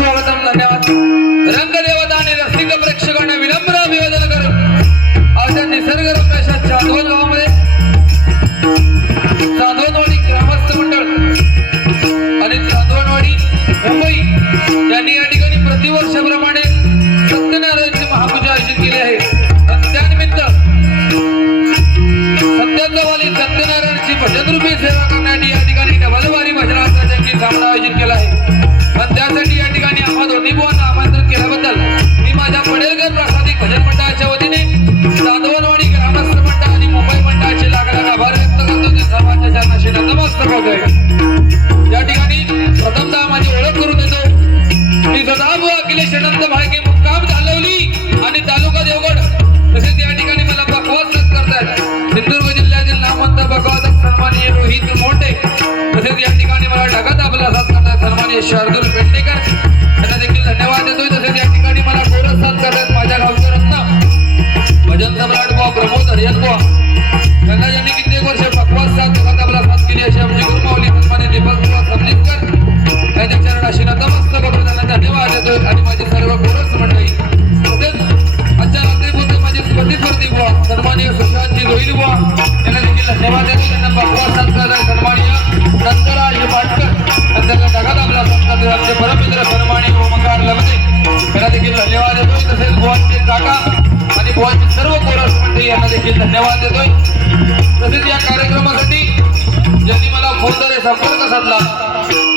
स्वागतम धन्यवाद. रंगदेवता आणि रसिक प्रेक्षकांना विनम्र अभिवादन करून आजच्या निसर्गरम्य चांदवड गावामध्ये चांदवडवाडी ग्रामस्थ मंडळ आणि चांदवडवाडी मुंबई यांनी या ठिकाणी प्रतिवर्षाप्रमाणे सत्यनारायणची महापूजा आयोजित केली आहे. त्यानिमित्त सत्याचा वाली सत्यनारायणची भजनरूपी सेवा करण्यासाठी या ठिकाणी डबलवारी भजनाचा जंगी सामना आयोजित केला आहे. पण त्यासाठी या ठिकाणी आम्हा दोन्ही बुवांना आमंत्रण केल्याबद्दल मी माझ्या पडेलकर प्रासादिक भजन मंडळाच्या वतीने चांदवडवाडी ग्रामस्थ मंडळ आणि मुंबई मंडळाचे लाख आभार व्यक्त करतो. ते सर्वांच्या चरणाशी नतमस्तक होतोय. या ठिकाणी प्रथमतः माझी ओळख करून देतो. मी सदाबुवा अखिलेश अनंत भाळके मुक्काम झालवली आणि तालुका देवगड तसेच या ठिकाणी मला बकवास करतात. सिंधुदुर्ग जिल्ह्यातील नामवंत बकवासक सन्माननीय रोहित मोठे तसेच या ठिकाणी मला ढगात आपला साथ करतात सन्माननीय शार्दूल पेडणेकर यांना देखील धन्यवाद देतोय. तसेच या ठिकाणी मला कोरस साथ करतात माझ्या गावचे रत्न भजन सम्राट बुवा प्रमोद हरिहर बुवा त्यांना ज्यांनी कित्येक वर्ष बकवास साथ ढगात आपला साथ केली अशी आमची गुरुमाऊली सन्माननीय दीपक बुवा समजितकर त्यांच्या चरणाशी नतमस्तक होतो. त्यांना धन्यवाद देतोय. आणि माझी सर्व कोरस मंडळी तसेच आजच्या रात्रीपुरते माझे प्रतिस्पर्धी बुवा सन्माननीय सुशांतजी गोहिल बुवा यांना देखील धन्यवाद देतो. त्यांना बकवास साथ करतात सन्माननीय दत्तराज पाटकर त्यांच्या ढगात आपला साथ करतात आमचे परममित्र सन्माननीय ओमकार लवते यांना देखील धन्यवाद देतोय. तसेच बुवांचे काका आणि बुवांची सर्व कोरस मंडळी यांना देखील धन्यवाद देतोय. तसेच या कार्यक्रमासाठी ज्यांनी मला फोनद्वारे संपर्क साधला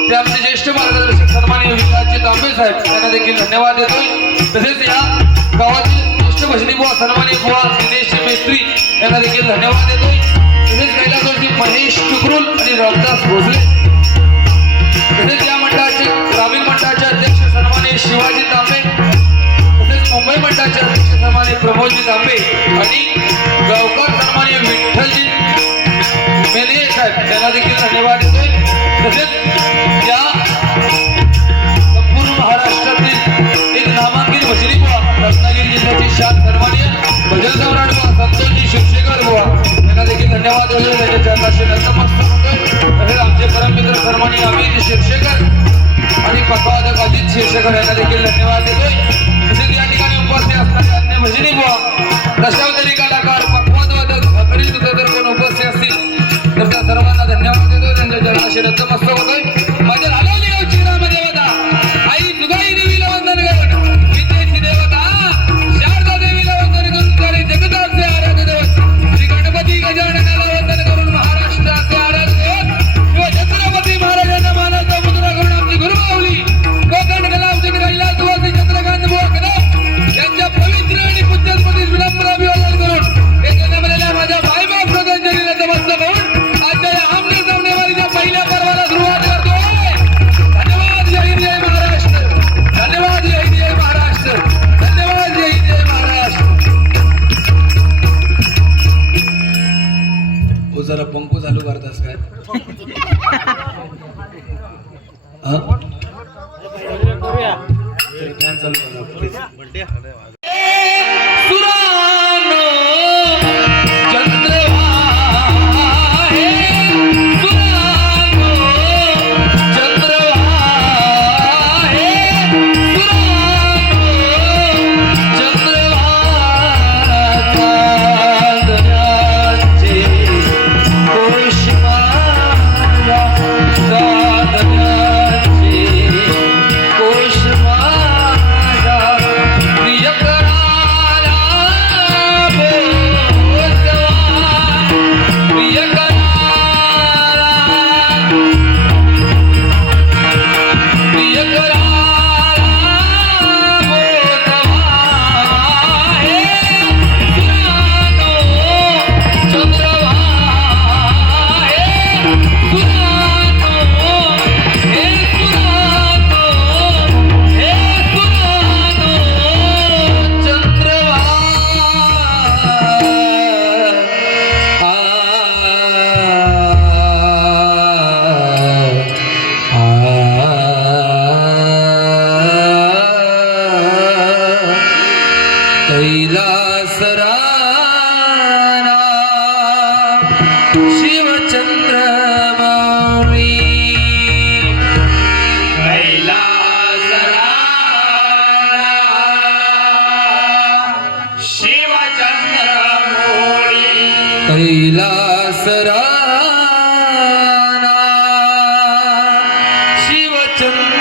ते आमचे ज्येष्ठ मार्गदर्शक सन्माननीय विकासजी तांबे साहेब यांना देखील धन्यवाद देतोय. तसेच या गावातील ज्येष्ठ भजनी बुवा सन्माननीय बुवा दिनेश मेस्त्री यांना देखील धन्यवाद देतोय. तसेच कैलासवासी महेश टुकरुल आणि रामदास भोसले तसेच या मंडळाचे ग्रामीण मंडळाचे अध्यक्ष सन्माननीय शिवाजी तांबे तसेच मुंबई मंडळाचे अध्यक्ष सन्माननीय प्रमोदजी तांबे आणि गावकर सन्माननीय विठ्ठलजी मेले साहेब यांना देखील धन्यवाद देतोय. तसेच या संपूर्ण महाराष्ट्रातील एक नामांकित भजनी बुवा रत्नागिरी जिल्ह्याची शान सन्माननीय भजन सम्राट बुवा संतोषजी शिवशेखर बुवा यांना देखील धन्यवाद देतोय. त्यांच्या चरणाशी नतमस्तक होतोय. तसेच आमचे परममित्र सन्माननीय अमित शिरशेखर आणि पकवादक अजित शिरशेखर यांना देखील धन्यवाद देतोय. तसेच या ठिकाणी उपस्थित असणारे अन्य भजनी बुवा दशावतारी कलाकार पकवादवादक भकरी सुद्धा जर कोण उपस्थित असतील तर त्या सर्वांना धन्यवाद देतोय. त्यांच्या चरणाशी नतमस्तक होतोय. माझ्या लालवली गावची रामदेवता आई सुगाई देवीला वंदन करून विद्येची देवता शारदा देवीला वंदन करून सारे जगताचे आराध्य देवत श्री गणपती गजाननाला वंदन करून महाराष्ट्राचे आराध्य देवत व छत्रपती महाराजांना मानाचा मुद्रा करून आमची गुरुमाऊली कोकण कलावती कैलासवासी चंद्रकांत बुवा कदम यांच्या पवित्र आणि पूज्यस्मृती विनम्र अभिवादन करून येथे जमलेल्या माझ्या भाईबाप श्रद्धांजली नतमस्तक होऊन आजच्या या आमने सामनेवारीच्या पहिल्या पर्वाला सुरुवात करतोय. धन्यवाद. जय हिंद जय महाराष्ट्र. धन्यवाद. जय हिंद जय महाराष्ट्र. धन्यवाद. जय हिंद जय महाराष्ट्र. हो जरा पंपू चालू करतास काय फॅन चालू करा प्लीज. प्रिय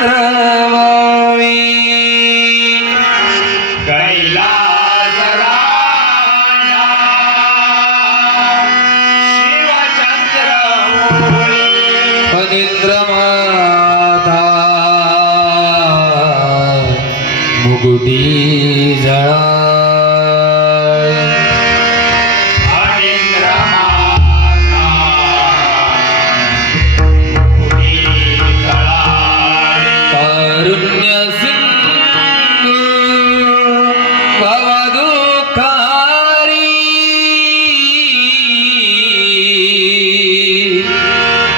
चंद्रवावी कैलास राजा शिवचंद्रमौली फणींद्रमाता मुकुटी जळा कारुण्य सिंधू भवदुःखारी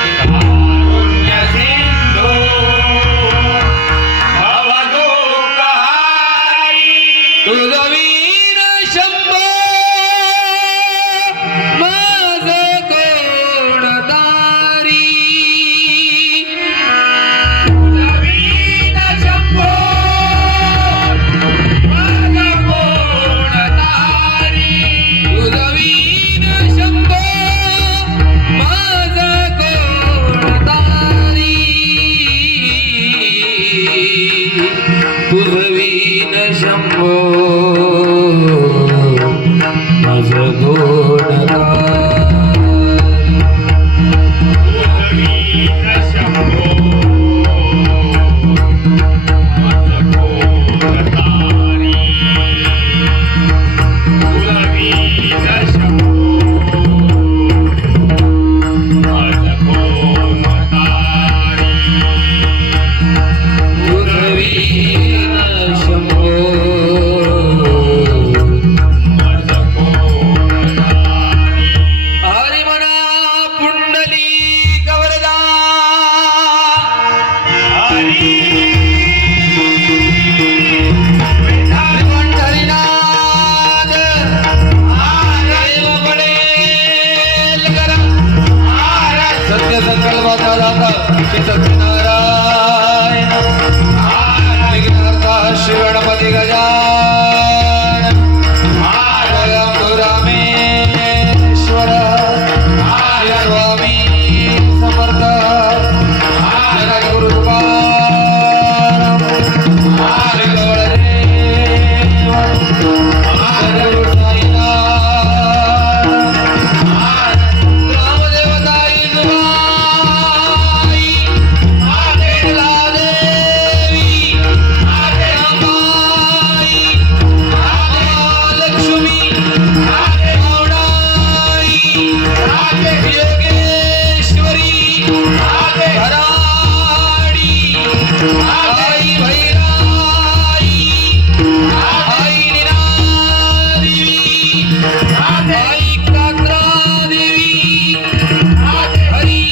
कारुण्य सिंधू भवदुःखहारी तुझं वीण शंभो माझ कोण तारी नवीन शंभो माझा कोण तारी तुझं वीण शंभो माझ कोण तारी तुझं वीण शंभो माझ कोण तारी नवीन शंभो माझा कोण तारी नवीन शंभो माझा कोण तारी तुझवीन शंभो माझा कोण तारी हरी म्हणा पुंडली कवरदा हरी पंढरीनाथ देव पडेल करा सत्य संकल्पाचा दाता श्री सत्यनारायण विघ्नहर्ता श्री गणपती गजानन रामेश्वर स्वामी समर्थ गुरु तुकाराम श्री गवळदेव सद्गुरु साईनाथ ग्रामदेवताई जुबाई देवी रामाई महालक्ष्मी गौडाई योगेश्वरी हराडी आई भैराई आई नीनादेवी आई कात्रादेवी हरी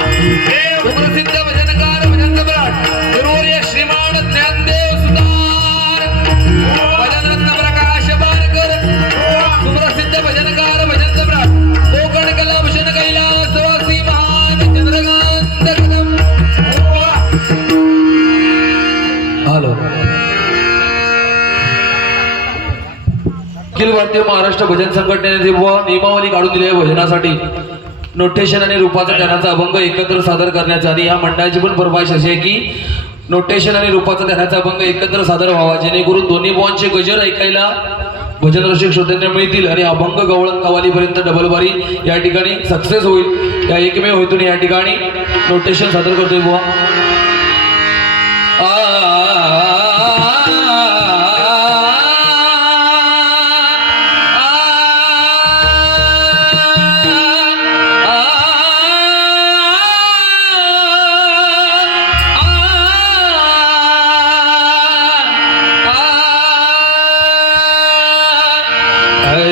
सुप्रसिद्ध भजनकार भजन सम्राट गुरुवर्य श्रीमान ज्ञानदेव सुतार भजन रत्न प्रकाश बारकर सुप्रसिद्ध भजनकार भजन सम्राट कोकण कला भूषण कैलासवासी महान चंद्रकांत कदम हॅलो अखिल भारतीय महाराष्ट्र भजन संघटनेने नियमावली काढून दिली आहे भजनासाठी नोटेशन आणि रूपाचा ध्यानाचा अभंग एकत्र सादर करण्याचा आणि या मंडळाची पण फरमाईश अशी आहे की नोटेशन आणि रूपाचा ध्यानाचा अभंग एकत्र सादर व्हावा जेणेकरून दोन्ही बुवांचे गजर ऐकायला भजन रसिक श्रोत्यांना मिळतील आणि अभंग गवळण कवालीपर्यंत डबलबारी या ठिकाणी सक्सेस होईल या एकमेव हेतून या ठिकाणी नोटेशन सादर करतोय बुवा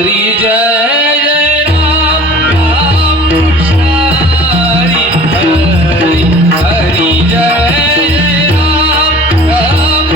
हरी जय जय राम राम कृष्ण हरी हरी हरी जय जय राम राम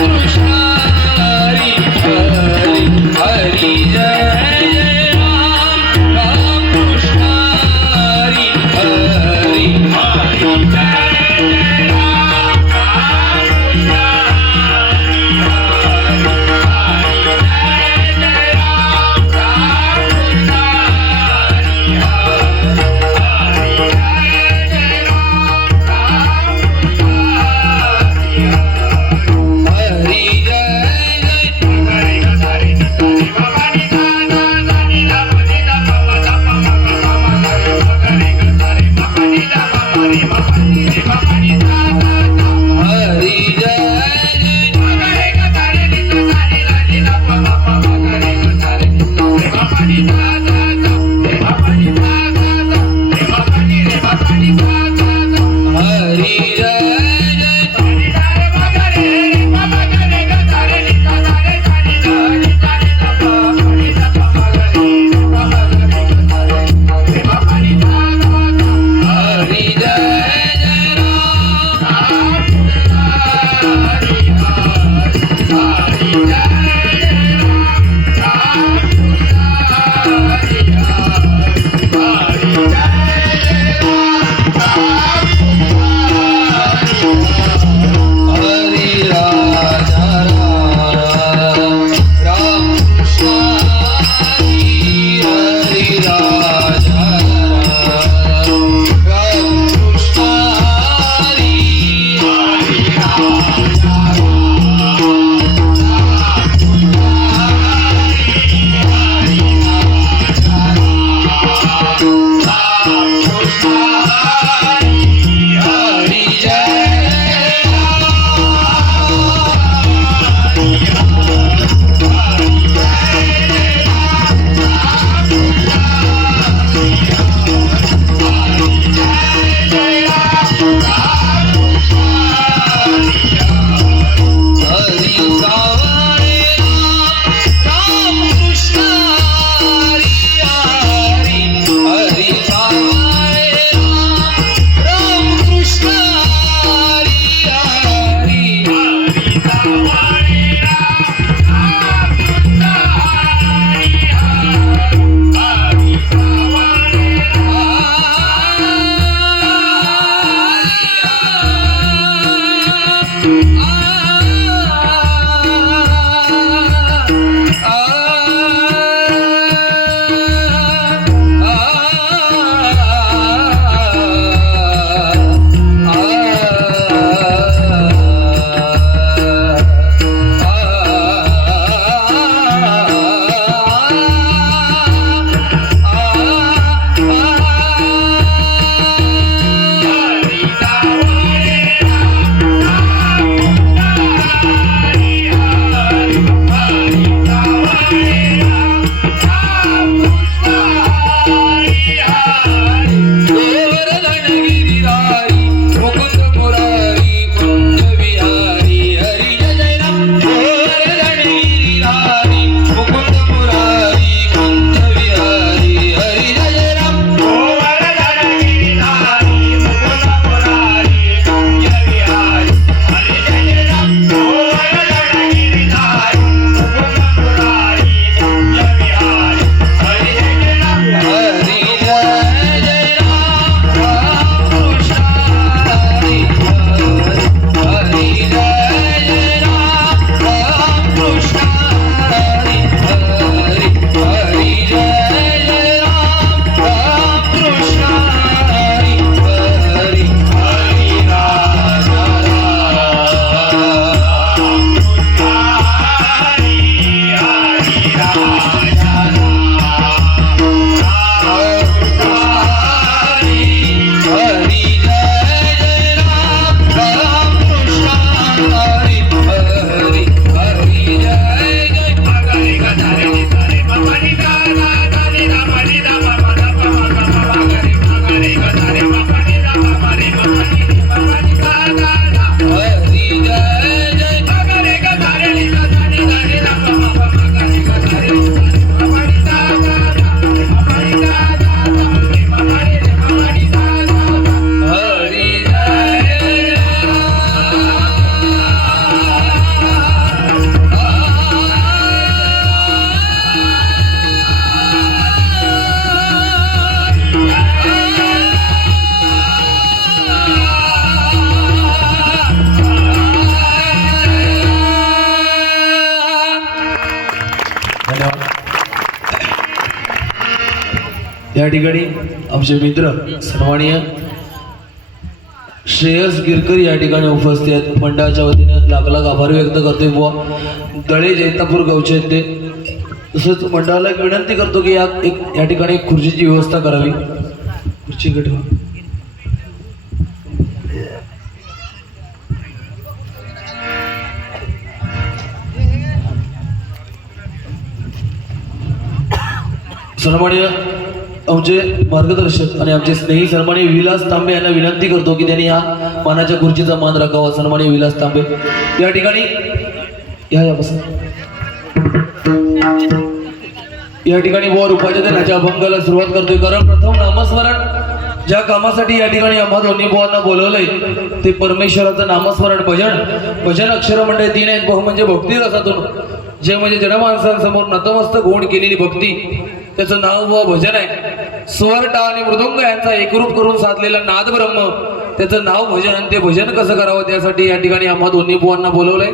हरी जय जय रे ग धा रे रे ग धा रे गा रे रा ग मा ग मा गा रे गा धा रे मामाडी दा दा मामाडी दा दा रे मामाडी रे मामाडी दा दा हरी जय धन्यवाद. या ठिकाणी आमचे मित्र सन्माननीय श्रेयस गिरकर या ठिकाणी उपस्थित आहेत. मंडळाच्या वतीने लाख लाख आभार व्यक्त करतोय बुवा. दळे जैतापूर गावचे आहेत ते. तसंच मंडळाला एक विनंती करतो की या ठिकाणी एक खुर्चीची व्यवस्था करावी. खुर्ची ठेवा. सन्माननीय आमचे मार्गदर्शक आणि आमचे स्नेही सन्माननीय विलास तांबे यांना विनंती करतो की त्यांनी या मानाच्या खुर्चीचा मान राखावा. सन्माननीय विलास तांबे या ठिकाणी या बसा. या ठिकाणी व रूपाच्या दिनाच्या अभंगाला सुरुवात करतोय. कारण प्रथम नामस्मरण ज्या कामासाठी या ठिकाणी आम्हा दोन्ही बुवांना बोलवलंय ते परमेश्वराचं नामस्मरण भजन अक्षर मंडळ 3 आहेत. बहु म्हणजे भक्ती रसातून जे म्हणजे जनमानसांसमोर नतमस्तक होऊन केलेली भक्ती त्याचं नाव व भजन आहे. स्वर टाळ आणि मृदुंग यांचा एकरूप करून साधलेला नाद ब्रह्म त्याचं नाव भजन. आणि ते भजन कसं करावं त्यासाठी या ठिकाणी आम्हा दोन्ही बुवांना बोलवलंय.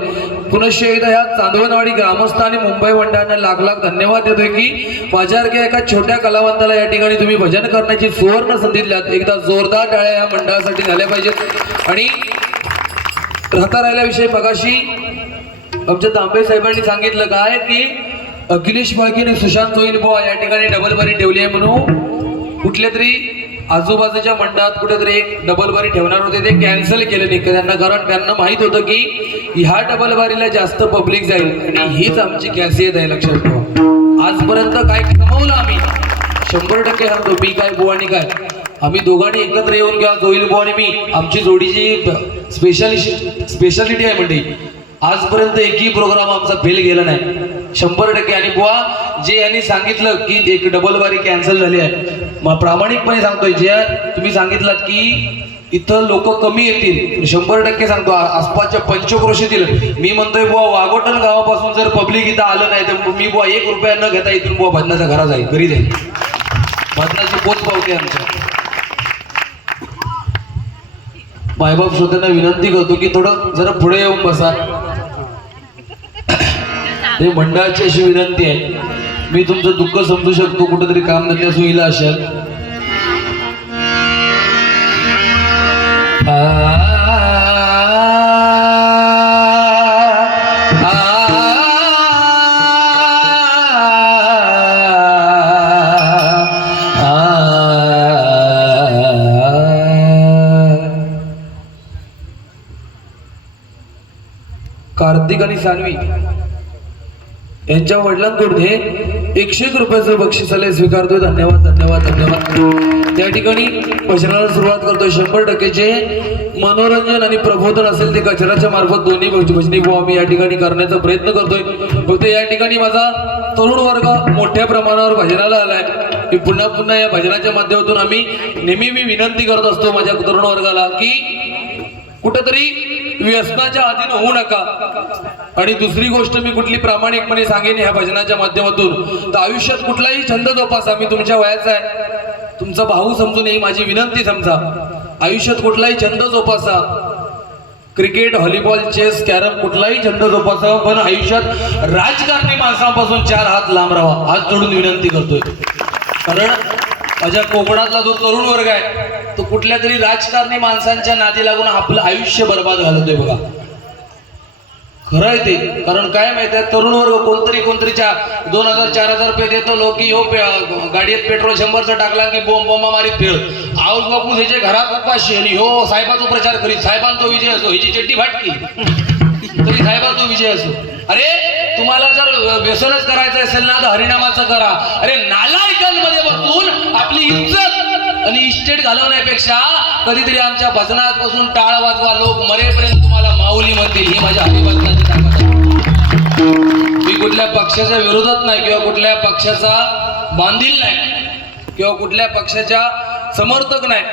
पुनश्च एकदा या चांदवणवाडी ग्रामस्थ आणि मुंबई मंडळांना लाख लाख धन्यवाद देतोय की माझ्यासारख्या एका छोट्या कलावंताला या ठिकाणी तुम्ही भजन करण्याची सुवर्ण संधी दिल्यात. एकदा जोरदार टाळ्या या मंडळासाठी झाल्या पाहिजेत. आणि राहता राहिल्याविषयी मगाशी आमच्या तांबे साहेबांनी सांगितलं काय की अखिलेश बाळकीने सुशांत सोईल बुवा या ठिकाणी डबल बारी ठेवली आहे म्हणून कुठल्या तरी आजूबाजूच्या मंडळात कुठेतरी एक डबल बारी ठेवणार होते ते कॅन्सल केले नाही त्यांना. कारण त्यांना माहित होतं की ह्या डबल बारीला जास्त पब्लिक जाईल आणि हीच आमची कॅसियत आहे. लक्षात ठेवा. आजपर्यंत काय कमवलं आम्ही 100% सांगतो. मी काय बुवा आणि काय आम्ही दोघांनी एकत्र येऊन किंवा जोईल बुवा आणि मी आमची जोडीची स्पेशालिटी आहे म्हणजे आजपर्यंत एकही प्रोग्राम आमचा फेल गेला नाही 100%. आणि बुवा जे यांनी सांगितलं की एक डबल बारी कॅन्सल झाली आहे मग प्रामाणिकपणे सांगतोय जे तुम्ही सांगितलं की इथं लोक कमी येतील 100% सांगतो. आसपासच्या पंचक्रोशीतील मी म्हणतोय बुवा वाघोटण गावापासून जर पब्लिक इथं आलं नाही तर मी बुवा 1 रुपया न घेता इथून बुवा भजनाच्या घरा जाईल घरी जाईल. भजनाची पोच पावते आमच्या. मायबाप श्रोत्यांना विनंती करतो की थोडं जरा पुढे येऊन बसा. हे मंडळाची अशी विनंती आहे. मी तुमचं दुःख समजू शकतो कुठेतरी काम धंद्यास होईल असेल. कार्तिक आणि सानवी यांच्या वडिलांकडून हे 101 रुपयाचं बक्षीस आले स्वीकारतोय. धन्यवाद धन्यवाद धन्यवाद. त्या ठिकाणी भजनाला सुरुवात करतोय. 100% जे मनोरंजन आणि प्रबोधन असेल ते कचऱ्याच्या मार्फत दोन्ही भजनी बुवा आम्ही या ठिकाणी करण्याचा प्रयत्न करतोय. फक्त या ठिकाणी माझा तरुण वर्ग मोठ्या प्रमाणावर भजनाला आलाय. मी पुन्हा पुन्हा या भजनाच्या माध्यमातून आम्ही नेहमी मी विनंती करत असतो माझ्या तरुण वर्गाला की कुठेतरी व्यसनाच्या अधीन होऊ नका. आणि दुसरी गोष्ट मी कुठली प्रामाणिकपणे सांगेन ह्या भजनाच्या माध्यमातून तर आयुष्यात कुठलाही छंद जोपासा. मी तुमच्या वयाचा आहे तुमचा भाऊ समजून ही माझी विनंती समजा. आयुष्यात कुठलाही छंद जोपासा. क्रिकेट व्हॉलीबॉल चेस कॅरम कुठलाही छंद जोपासा पण आयुष्यात राजकारणी माणसांपासून 4 हात लांब राहा. हात जोडून विनंती करतोय. कारण माझ्या कोकणातला जो तरुण वर्ग आहे तो कुठल्या तरी राजकारणी माणसांच्या नादी लागून आपलं आयुष्य बर्बाद घालतोय बघा. खरं आहे ते. कारण काय माहिती आहे तरुण वर्ग कोणतरी 2000-4000 रुपये देतो लोक हो गाडीत पेट्रोल 100चं टाकला की बोंबा मारीत फिरत आऊस बापू ह्याच्या घरात उपाशी आणि हो साहेबाचा प्रचार करीत साहेबांचा विजय असो ह्याची चड्डी फाटकी तरी साहेबाचा विजय असो. अरे तुम्हाला जर व्यसनच करायचं असेल ना तर हरिनामाचं करा. अरे नालायकांमध्ये बसून आपली इज्जत आणि इस्टेट घालवण्यापेक्षा कधीतरी आमच्या भजनात बसून टाळ वाजवा, लोक मरेपर्यंत तुम्हाला माऊली म्हणतील. ही माझ्या हरिभजनाची ताकद आहे. मी कुठल्या पक्षाच्या विरोधात नाही किंवा कुठल्या पक्षाचा बांधील नाही किंवा कुठल्या पक्षाच्या समर्थक नाही,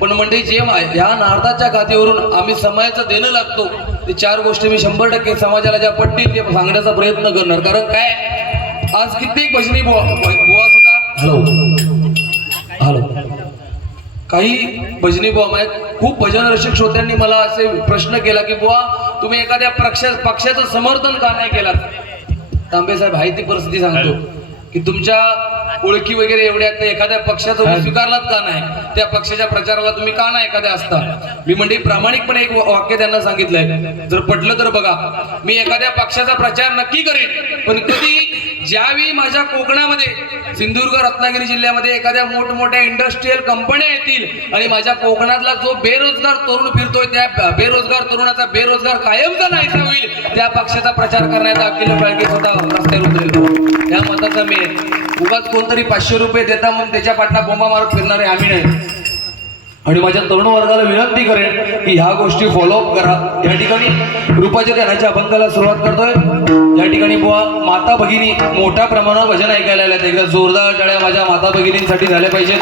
पण म्हणजे जे ह्या नारदाच्या खात्यावरून आम्ही समाजाचं देणं लागतो ते 4 गोष्टी मी 100% समाजाला ज्या पटतील ते सांगण्याचा प्रयत्न करणार. कारण काय, आज कित्येक भजनी बुवा सुद्धा हॅलो काही भजनी बुवा आहेत, खूप भजन रसिक श्रोत्यांनी मला असे प्रश्न केला की बुवा तुम्ही एखाद्या पक्षाचं समर्थन का नाही केलं. तांबे साहेब आहे ती परिस्थिती सांगतो की तुमच्या ओळखी वगैरे एवढ्या एखाद्या पक्षाचा तुम्ही स्वीकारलात का नाही, त्या पक्षाच्या प्रचाराला तुम्ही का नाही एखाद्या असता. मी म्हणजे प्रामाणिकपणे एक वाक्य त्यांना सांगितलंय, जर पटलं तर बघा, मी एखाद्या पक्षाचा प्रचार नक्की करेन, पण कधी ज्यावेळी माझ्या कोकणामध्ये सिंधुदुर्ग रत्नागिरी जिल्ह्यामध्ये एखाद्या मोठमोठ्या इंडस्ट्रीयल कंपन्या येतील आणि माझ्या कोकणातला जो बेरोजगार तरुण फिरतोय त्या बेरोजगार तरुणाचा बेरोजगार कायमचा नाहीसा होईल, त्या पक्षाचा प्रचार करण्याचा अखिल पाळके स्वतः रस्त्यावर उतरेल. या मताचा मी उगाच कोणतरी 500 रुपये देता म्हणून त्याच्या पाठना बोंबा मारत फिरणारे आम्ही नाही. आणि माझ्या तरुण वर्गाला विनंती करेन की ह्या गोष्टी फॉलोअप करा. या ठिकाणी रूपाच्या ध्यानाच्या अभंगाला सुरुवात करतोय. या ठिकाणी बुवा माता भगिनी मोठ्या प्रमाणावर भजन ऐकायला आल्यात. एकदा जोरदार टाळ्या माझ्या माता भगिनींसाठी झाल्या पाहिजेत.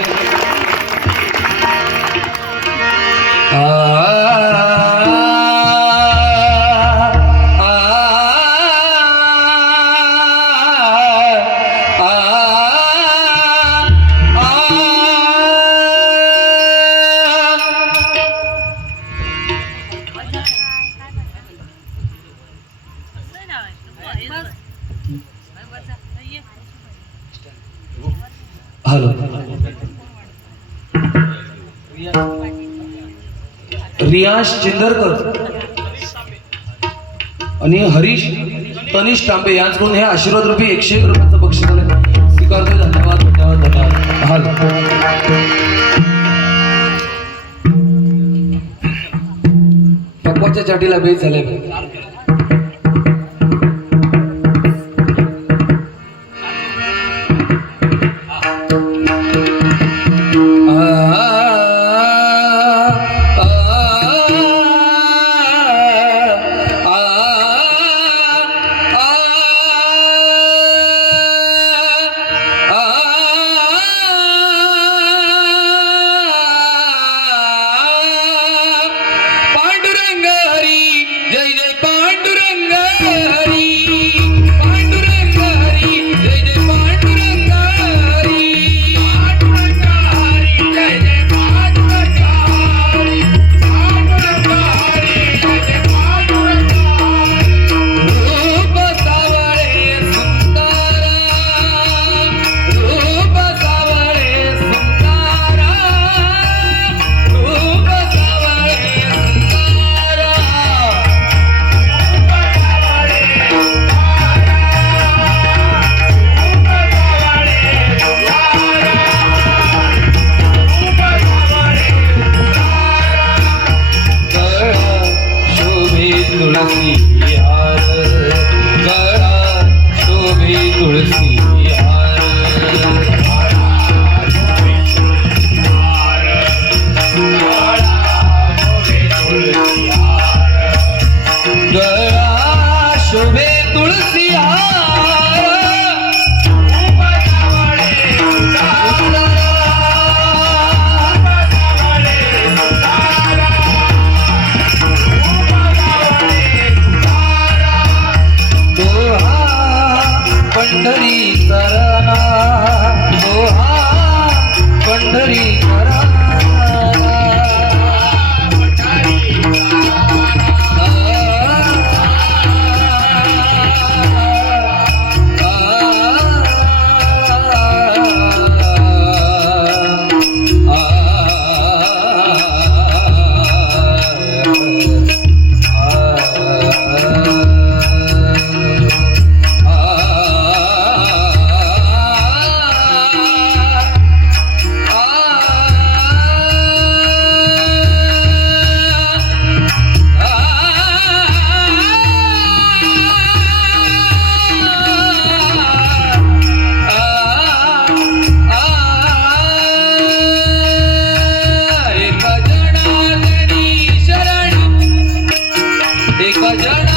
हॅलो रियाश चिंदरकर आणि हरीश तनिष तांबे यांच्याकडून हे आशीर्वाद रुपये 101 रुपयाचं बक्षीस आलं. स्वीकारतोय. धन्यवाद धन्यवाद धन्यवाद. हॅलो पक्वाच्या चाटीला बेस झालाय. एक जण